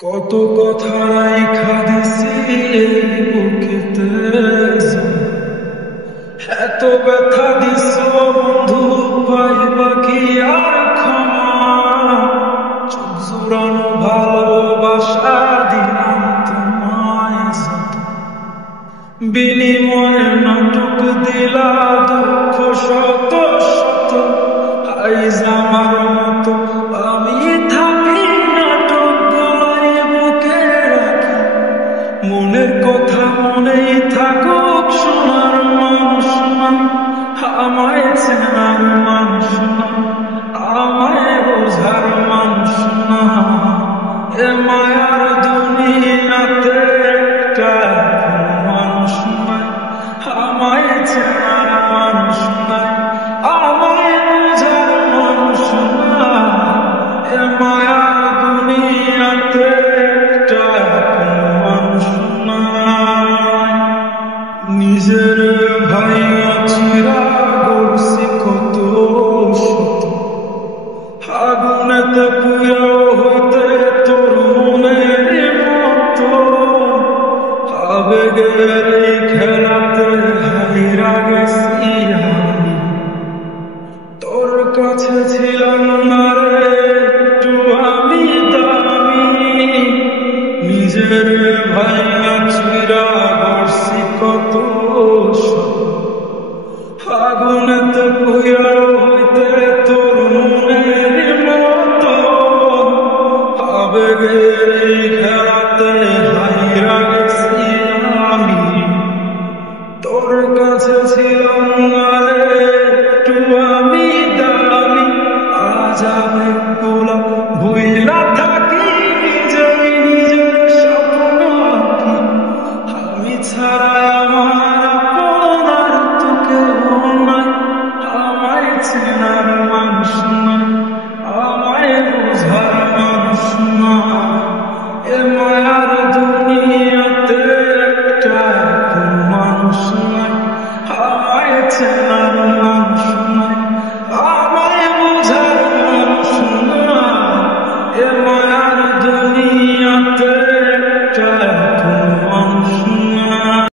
কত কথা রাইখা দিছি এই বুকেতে, এত ব্যথা দিছ বন্ধু, পাইবা কি আর ক্ষমা? চোখ জোড়ানো ভালোবাসা দিলাম তোমায়, বিনিময়ে নাটক দিলা দুঃখ শত শত। আইজ আমার মতো আমি থাকি নাটক গলায় বুকে রাখি, মনের কথা মনেই থাকুক, শোনার মানুষ নাই, আমায় চেনার মানুষ না, আমায় বোঝার মানুষ না। এ মায়ার দুনিয়াতে একটা মানুষ নাই, আমায় চেনার মানুষ নাই, আমায় বোঝার মানুষ না। এ মায়ার দুনিয়াতে একটা মানুষ নাই। নিজের ভাই চিরা করছি কত শত, আগুনেতে পুরাও হইতে তোর মনের মতো। আবেগের এই খেলাতে হাইরা গেছি আমি, তোর কাছে ছিলাম না রে একটু আমি দামি। নিজের ভাই চিরা করছি কত শত, আগুনেতে পুরাও হইতে তোর মনের মতো। আবেগের এই খেলাতে হাইরা গেছি আমি, তোর কাছে ছিলাম না রে একটু আমি দামি। আজ আমি গোলাপ ভুইলা থাকি, নিজেই নিজের স্বপ্ন আঁকি। আমি ছাড়া আমার আপন আর তো কেউ নাই, আমায় চেনা